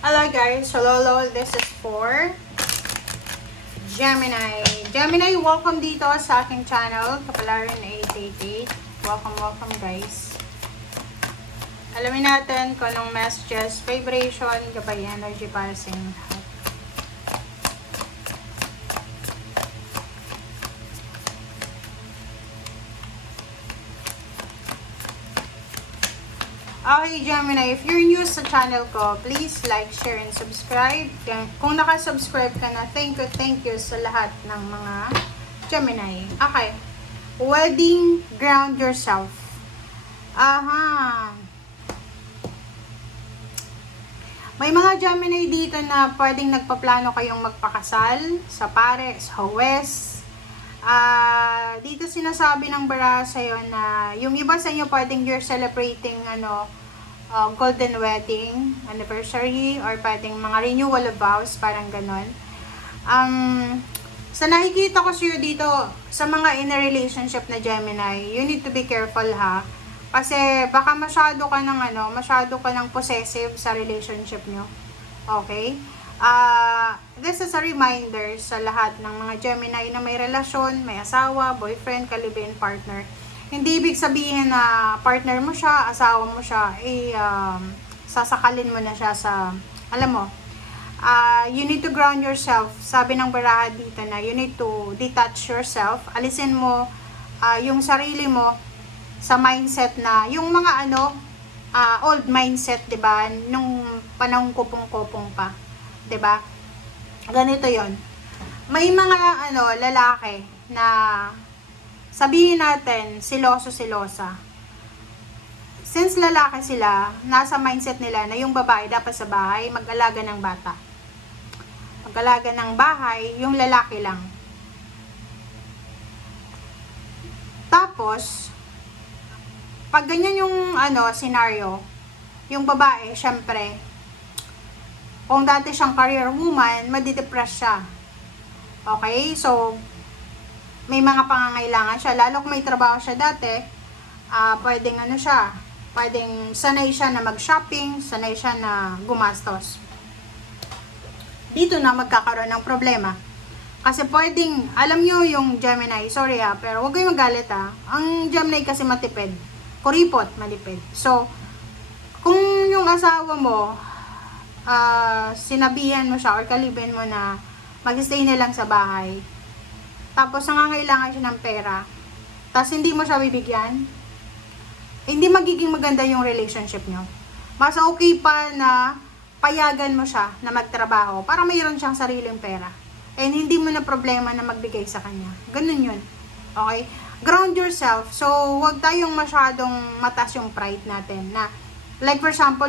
Hello guys, hello, this is for Gemini. Gemini, welcome dito sa aking channel, Kapalaran 888. Welcome guys. Alamin natin kung anong messages, vibration, gabay energy para sa inyong lahat. Okay, Gemini, if you're new sa channel ko, please like, share, and subscribe. Kung nakasubscribe ka na, thank you sa lahat ng mga Gemini. Okay. Wedding, ground yourself. Aha. May mga Gemini dito na pwedeng nagpaplano kayong magpakasal sa pare, sa huwes. Dito sinasabi ng bara sa'yo na yung iba sa inyo pwedeng you're celebrating golden wedding anniversary or pwedeng mga renewal of vows, parang ganon. Sa nakikita ko sa'yo dito sa mga in a relationship na Gemini, you need to be careful ha, kasi baka masyado ka ng possessive sa relationship nyo. Okay? This is a reminder sa lahat ng mga Gemini na may relasyon, may asawa, boyfriend, kalibin, partner. Hindi ibig sabihin na partner mo siya, asawa mo siya, sasakalin mo na siya sa, alam mo, you need to ground yourself. Sabi ng baraha dito na you need to detach yourself. Alisin mo yung sarili mo sa mindset na, yung mga old mindset, 'di ba? Nung panahon kupong-kupong pa. 'Di ba? Ganito 'yon. May mga lalaki na sabihin natin silosa. Since lalaki sila, nasa mindset nila na yung babae dapat sa bahay mag-alaga ng bata. Mag-alaga ng bahay, yung lalaki lang. Tapos pag ganyan yung scenario, yung babae, syempre, kung dati siyang career woman, madidepress siya. Okay? So, may mga pangangailangan siya. Lalo kung may trabaho siya dati, pwedeng pwedeng sanay siya na mag-shopping, sanay siya na gumastos. Dito na magkakaroon ng problema. Kasi pwedeng, alam nyo yung Gemini, sorry pero huwag kayong magalit Ang Gemini kasi matipid. Kuripot, malipid. So, kung yung asawa mo, sinabihan mo siya or kalibin mo na mag-stay na lang sa bahay, tapos nangangailangan siya ng pera, tapos hindi mo siya bibigyan, hindi magiging maganda yung relationship nyo. Mas okay pa na payagan mo siya na magtrabaho para mayroon siyang sariling pera. And hindi mo na problema na magbigay sa kanya. Ganun yun. Okay? Ground yourself. So, huwag tayong masyadong mataas yung pride natin. Na, like for example,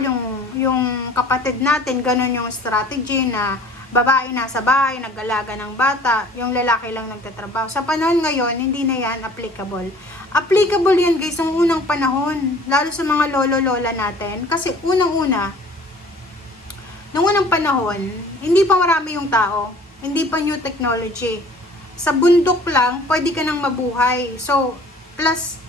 yung kapatid natin, ganun yung strategy na babae nasa bahay, nag-alaga ng bata, yung lalaki lang nagtatrabaho. Sa panahon ngayon, hindi na yan applicable. Applicable yan guys, yung unang panahon, lalo sa mga lolo-lola natin. Kasi unang-una, nung unang panahon, hindi pa marami yung tao, hindi pa new technology. Sa bundok lang, pwede ka nang mabuhay. So, plus,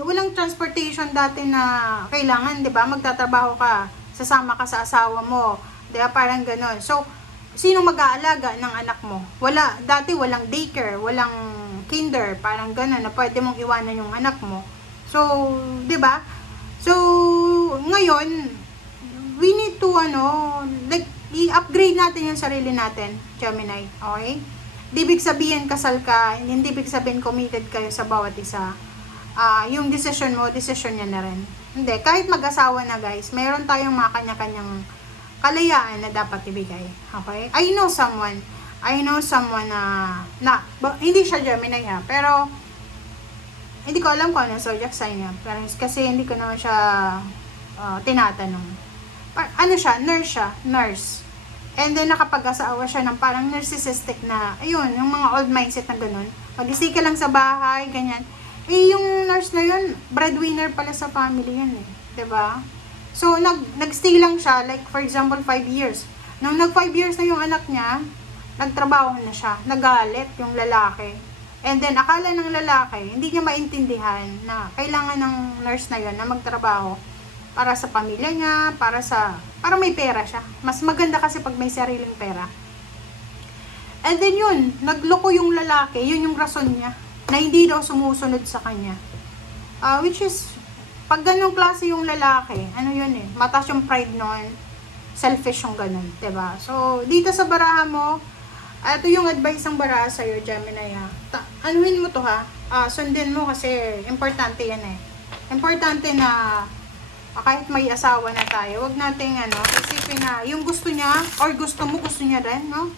walang transportation dati na kailangan, di ba? Magtatrabaho ka, sasama ka sa asawa mo, diba? Parang gano'n. So, sino mag-aalaga ng anak mo? Dati walang daycare, walang kinder, parang gano'n na pwede mong iwanan yung anak mo. So, diba? So, ngayon, we need to, i-upgrade natin yung sarili natin, Gemini. Okay? Hindi ibig sabihin kasal ka, hindi ibig sabihin committed kayo sa bawat isa. Yung decision mo, decision niya na rin. Hindi, kahit mag-asawa na guys, mayroon tayong mga kanya-kanyang kalayaan na dapat ibigay. Okay? I know someone na hindi siya Gemini pero hindi ko alam kung ano zodiac sign niya. Pero kasi hindi ko naman siya tinatanong. Nurse. And then nakapag-asawa siya ng parang narcissistic na, ayun, yung mga old mindset na ganun. Mag-stay ka lang sa bahay, ganyan. Yung nurse na yun, breadwinner pala sa family yun 'di ba? So, nag-stay lang siya, like for example, 5 years. Nung 5 years na yung anak niya, nagtrabaho na siya, nagalit yung lalaki. And then, akala ng lalaki, hindi niya maintindihan na kailangan ng nurse na yun na magtrabaho para sa pamilya niya, para Para may pera siya. Mas maganda kasi pag may sariling pera. And then yun, nagloko yung lalaki, yun yung rason niya, na hindi daw sumusunod sa kanya. Which is, pag ganong klase yung lalaki, ano yun eh, mataas yung pride nun, selfish yung ganun, diba? So, dito sa baraha mo, ito yung advice ng baraha sa'yo, Gemini ha. Anuhin mo to ha, sundin mo kasi importante yan eh. Importante na kahit may asawa na tayo, wag nating isipin na yung gusto niya or gusto mo, gusto niya rin, no?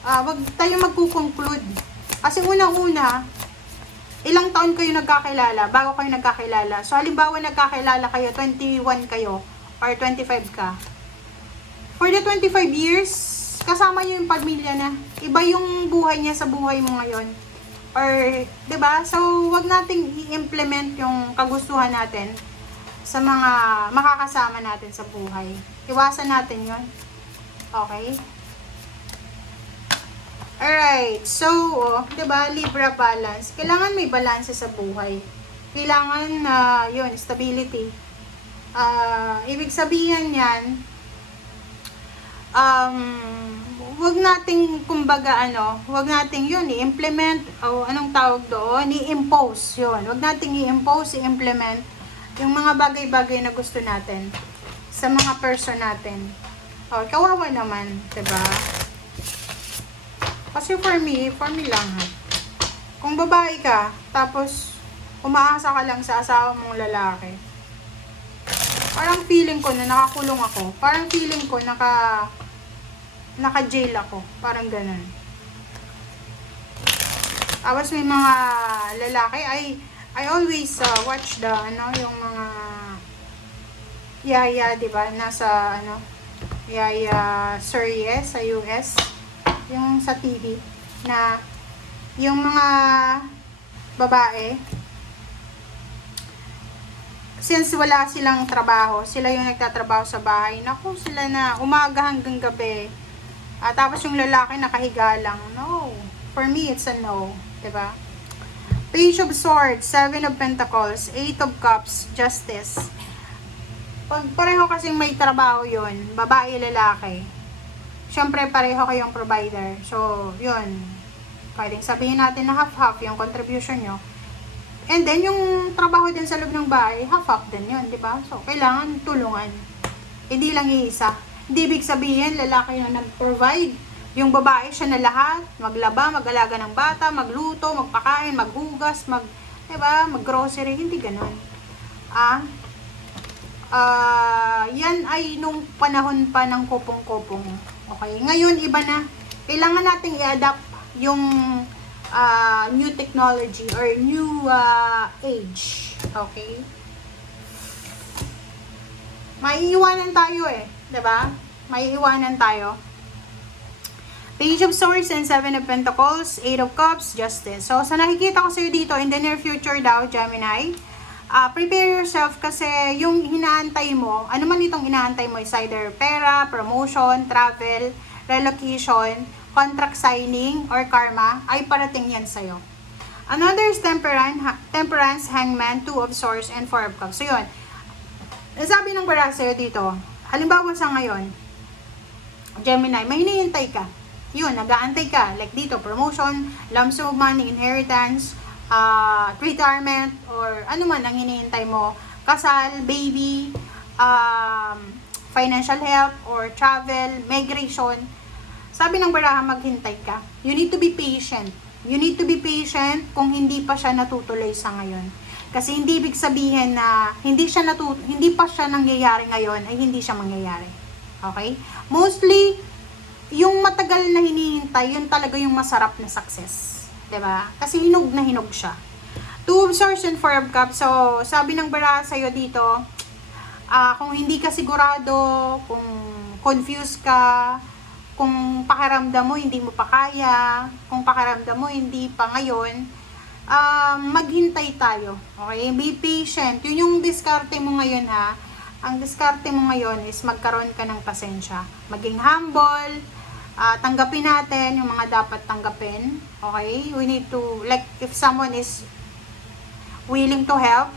Wag tayo magko-conclude. Kasi unang-una, ilang taon kayo nagkakilala, bago kayo nagkakilala. So, halimbawa nagkakilala kayo, 21 kayo, or 25 ka. For the 25 years, kasama niyo yung pamilya na. Iba yung buhay niya sa buhay mo ngayon. Or, 'di ba? So, wag nating i-implement yung kagustuhan natin sa mga makakasama natin sa buhay. Iwasan natin 'yon. Okay? Alright. So, 'di ba, Libra balance. Kailangan may balance sa buhay. Kailangan na 'yon, stability. Ibig sabihin 'yan, wag nating kumbaga wag nating yun i-implement o anong tawag doon, i-impose yun. Wag nating i-impose, i-implement yung mga bagay-bagay na gusto natin sa mga person natin. Kawawa naman, 'di ba? Kasi for me lang ha. Kung babae ka, tapos umaasa ka lang sa asawa mong lalaki, parang feeling ko na nakakulong ako. Parang feeling ko naka-jail ako. Parang ganun. Tapos may mga lalaki, I always watch yung mga yaya, diba? Nasa, yaya series sa US. Yung sa TV. Na, yung mga babae, since wala silang trabaho, sila yung nagtatrabaho sa bahay. Naku, sila na umaga hanggang gabi. Tapos yung lalaki nakahiga lang. No. For me, it's a no. Diba? Page of Swords, 7 of Pentacles, 8 of Cups, Justice. Pag pareho kasing may trabaho yun, babae, lalaki, syempre pareho kayong provider. So, yun. Pwedeng sabihin natin na half-half yung contribution nyo. And then, yung trabaho din sa loob ng bahay, half-half din yun, di ba? So, kailangan tulungan. Hindi lang iisa. Hindi ibig sabihin, lalaki na nag-provide. Yung babae siya na lahat. Maglaba, mag-alaga ng bata, magluto, magpakain, maghugas, diba? Mag-grocery. Hindi ganun. Yan ay nung panahon pa ng kopong-kopong. Okay? Ngayon, iba na. Kailangan nating i-adapt yung new technology or new age. Okay? Maiiwanan tayo eh. Diba? Maiiwanan tayo. Page of Swords and 7 of Pentacles, 8 of Cups, Justice. So, sa nakikita ko sa'yo dito, in the near future daw, Gemini, prepare yourself kasi yung hinaantay mo, ano man itong hinaantay mo, is either pera, promotion, travel, relocation, contract signing, or karma, ay parating yan sa'yo. Another is Temperance, Hangman, 2 of Swords, and 4 of Cups. So, yun. Sabi ng bara sa'yo dito, halimbawa sa ngayon, Gemini, may hinihintay ka. Yun, nag-aantay ka. Like dito, promotion, lump sum of money, inheritance, retirement, or ano man ang hinihintay mo. Kasal, baby, financial help, or travel, migration. Sabi ng baraha, maghintay ka. You need to be patient. You need to be patient kung hindi pa siya natutuloy sa ngayon. Kasi hindi ibig sabihin na hindi pa siya nangyayari ngayon ay hindi siya mangyayari. Okay? Mostly, yung matagal na hinihintay, yun talaga yung masarap na success. 'Di ba? Kasi hinog na hinog siya. 2 of Swords and 4 of Cups. So, sabi ng baraha sa'yo dito, kung hindi ka sigurado, kung confused ka, kung pakiramdam mo hindi mo pa kaya, kung pakiramdam mo hindi pa ngayon, maghintay tayo. Okay? Be patient. Yun yung diskarte mo ngayon ha. Ang diskarte mo ngayon is magkaroon ka ng pasensya. Maging humble. Tanggapin natin yung mga dapat tanggapin. Okay? We need to, like, if someone is willing to help,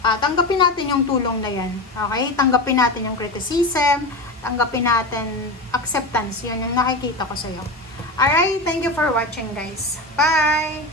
tanggapin natin yung tulong na yan. Okay? Tanggapin natin yung criticism, tanggapin natin acceptance. Yun yung nakikita ko sa'yo. Alright, thank you for watching guys. Bye!